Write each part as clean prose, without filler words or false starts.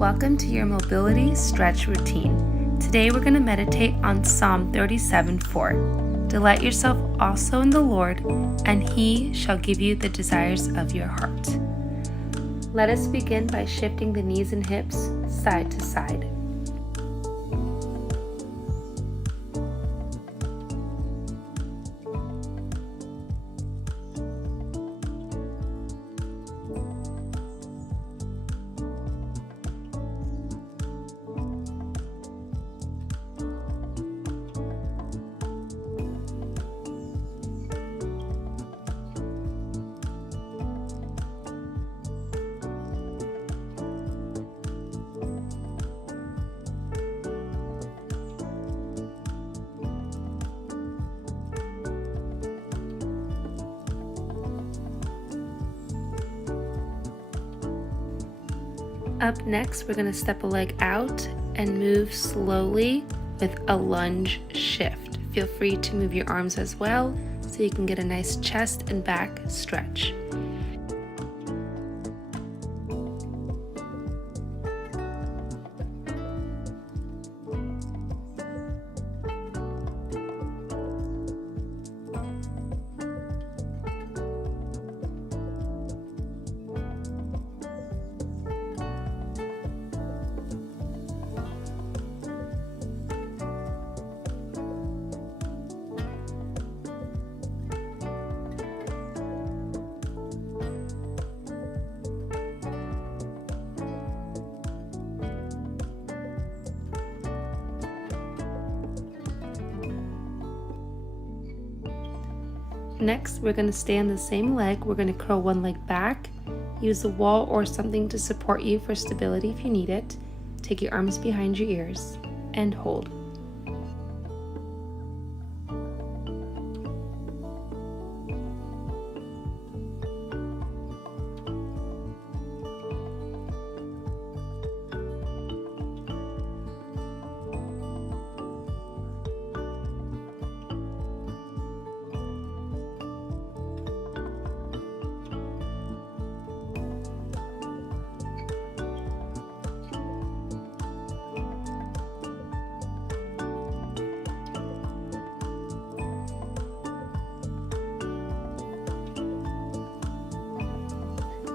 Welcome to your mobility stretch routine. Today we're going to meditate on Psalm 37:4. Delight yourself also in the Lord, and He shall give you the desires of your heart. Let us begin by shifting the knees and hips side to side. Up next, we're going to step a leg out and move slowly with a lunge shift. Feel free to move your arms as well so you can get a nice chest and back stretch. Next, we're going to stay on the same leg. We're going to curl one leg back. Use the wall or something to support you for stability if you need it. Take your arms behind your ears and hold.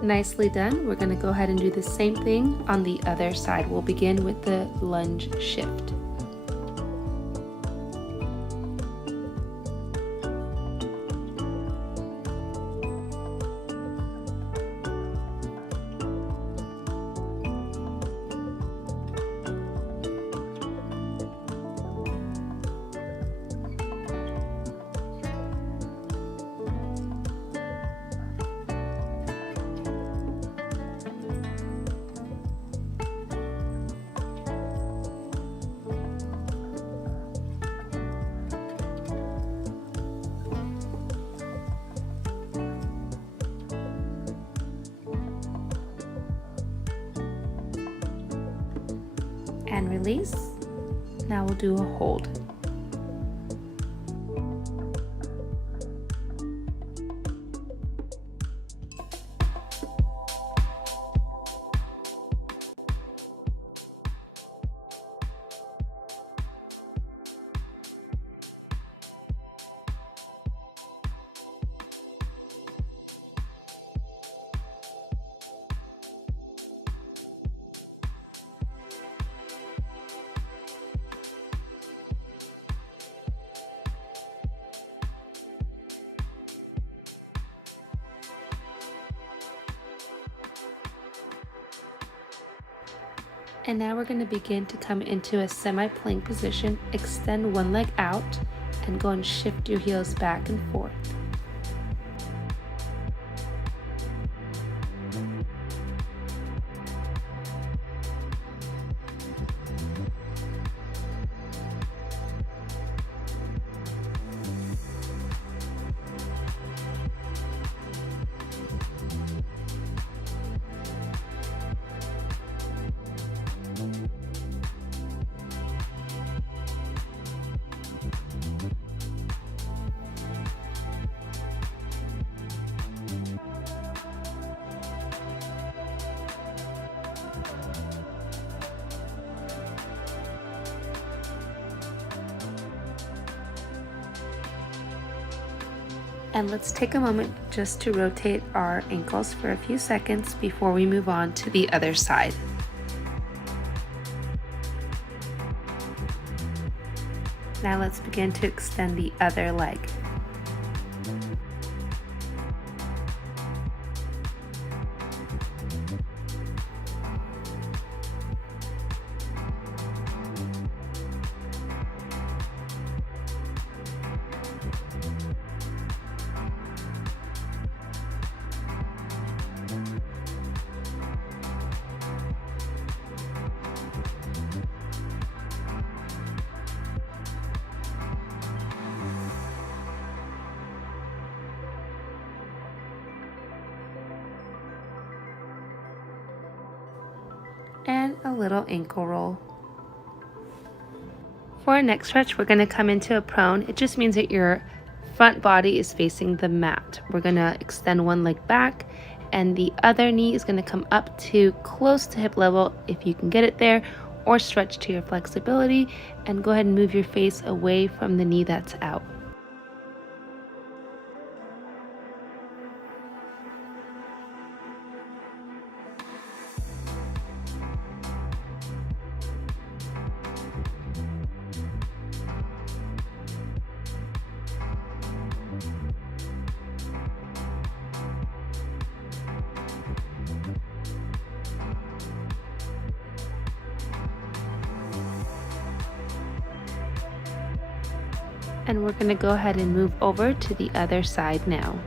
Nicely done. We're going to go ahead and do the same thing on the other side. We'll begin with the lunge shift. And release. Now we'll do a hold. And now we're going to begin to come into a semi-plank position. Extend one leg out and go and shift your heels back and forth. And let's take a moment just to rotate our ankles for a few seconds before we move on to the other side. Now let's begin to extend the other leg. And a little ankle roll. For our next stretch, we're going to come into a prone. It just means that your front body is facing the mat. We're going to extend one leg back, and the other knee is going to come up to close to hip level if you can get it there, or stretch to your flexibility, and go ahead and move your face away from the knee that's out. And we're going to go ahead and move over to the other side now.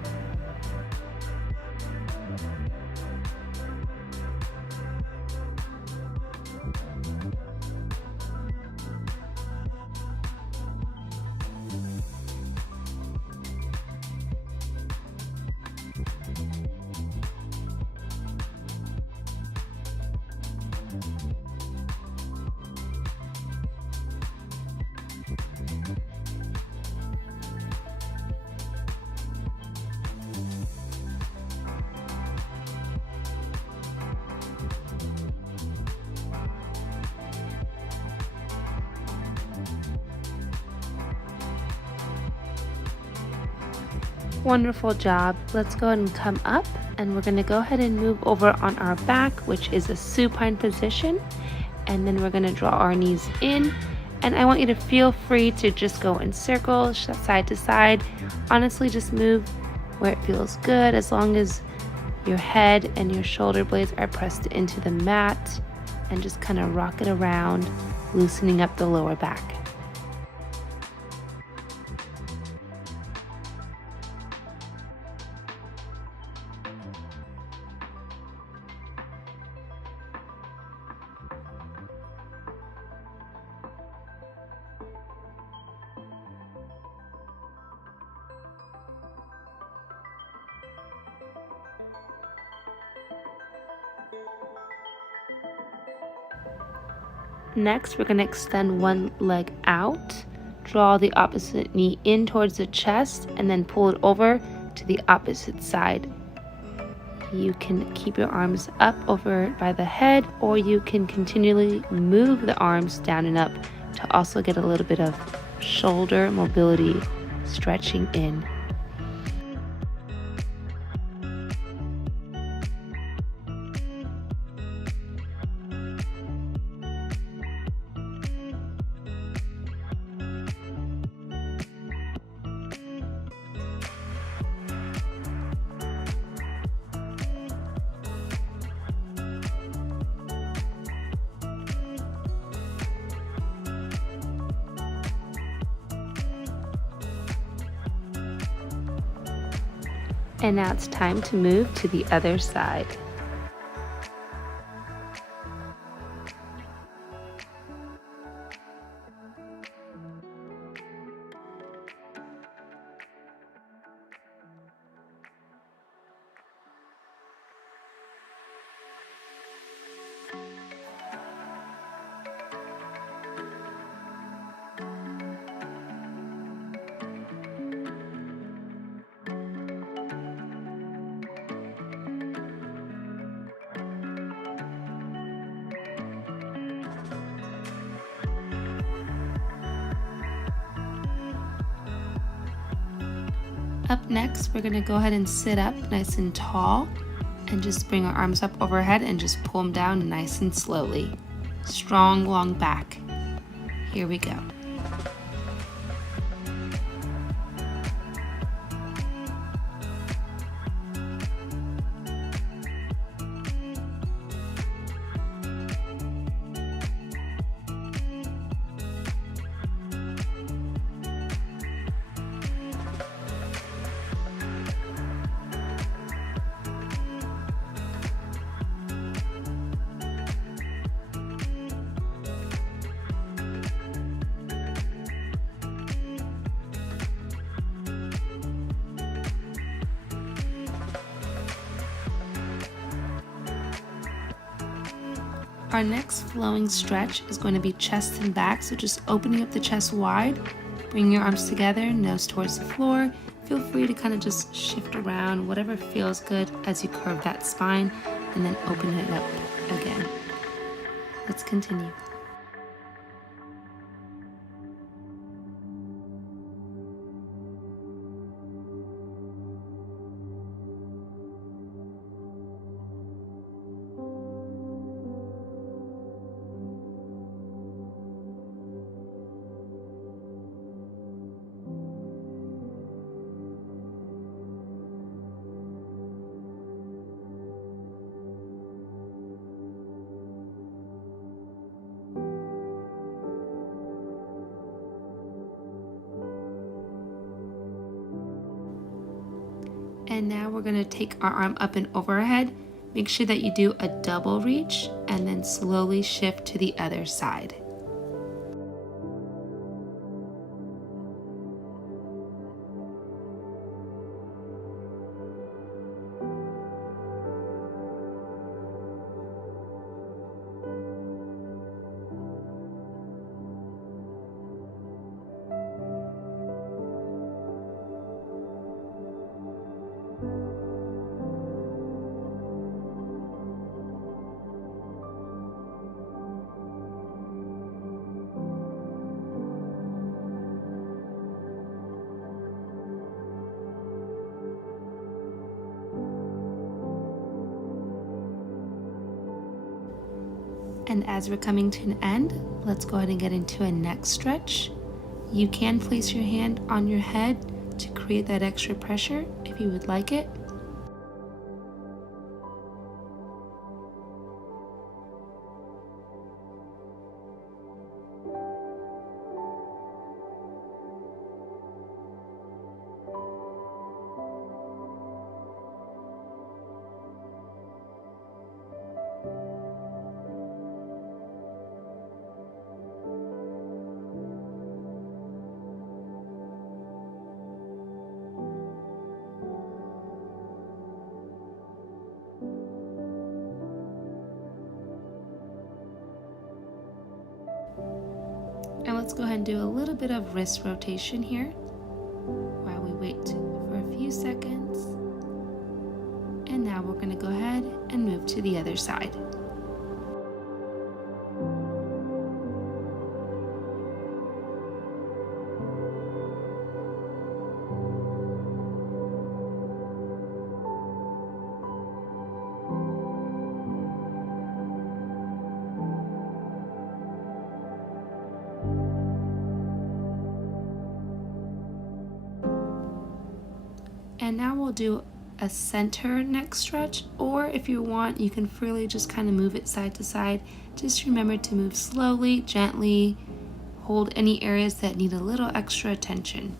Wonderful job. Let's go ahead and come up, and we're going to go ahead and move over on our back, which is a supine position, and then we're going to draw our knees in. And I want you to feel free to just go in circles, side to side. Honestly, just move where it feels good, as long as your head and your shoulder blades are pressed into the mat, and just kind of rock it around, loosening up the lower back. Next, we're going to extend one leg out, draw the opposite knee in towards the chest, and then pull it over to the opposite side. You can keep your arms up over by the head, or you can continually move the arms down and up to also get a little bit of shoulder mobility stretching in. And now it's time to move to the other side. Up next, we're gonna go ahead and sit up nice and tall and just bring our arms up overhead and just pull them down nice and slowly. Strong, long back. Here we go. Our next flowing stretch is going to be chest and back, so just opening up the chest wide, bring your arms together, nose towards the floor. Feel free to kind of just shift around, whatever feels good as you curve that spine, and then open it up again. Let's continue. And now we're going to take our arm up and overhead. Make sure that you do a double reach and then slowly shift to the other side. And as we're coming to an end, let's go ahead and get into a neck stretch. You can place your hand on your head to create that extra pressure if you would like it. And let's go ahead and do a little bit of wrist rotation here while we wait for a few seconds. And now we're going to go ahead and move to the other side. And now we'll do a center neck stretch, or if you want, you can freely just kind of move it side to side. Just remember to move slowly, gently, hold any areas that need a little extra attention.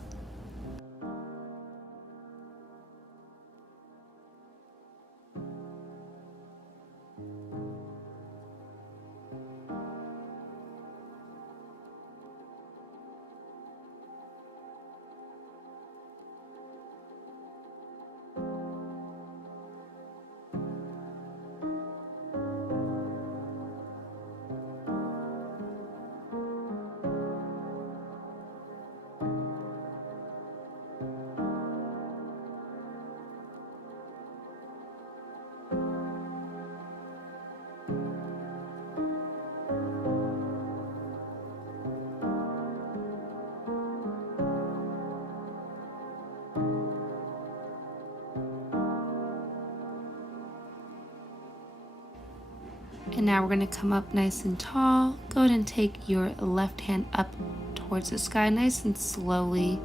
And now we're going to come up nice and tall. Go ahead and take your left hand up towards the sky, nice and slowly.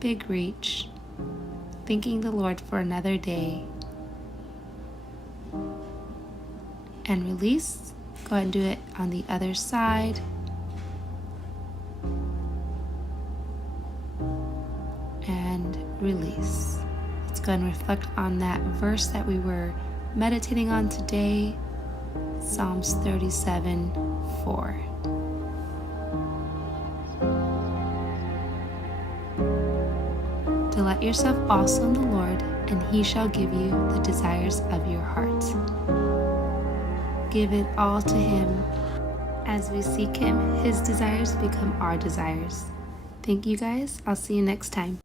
Big reach. Thanking the Lord for another day. And release. Go ahead and do it on the other side. And release. Let's go ahead and reflect on that verse that we were meditating on today. Psalms 37:4. Delight yourself also in the Lord, and He shall give you the desires of your heart. Give it all to Him. As we seek Him, His desires become our desires. Thank you guys. I'll see you next time.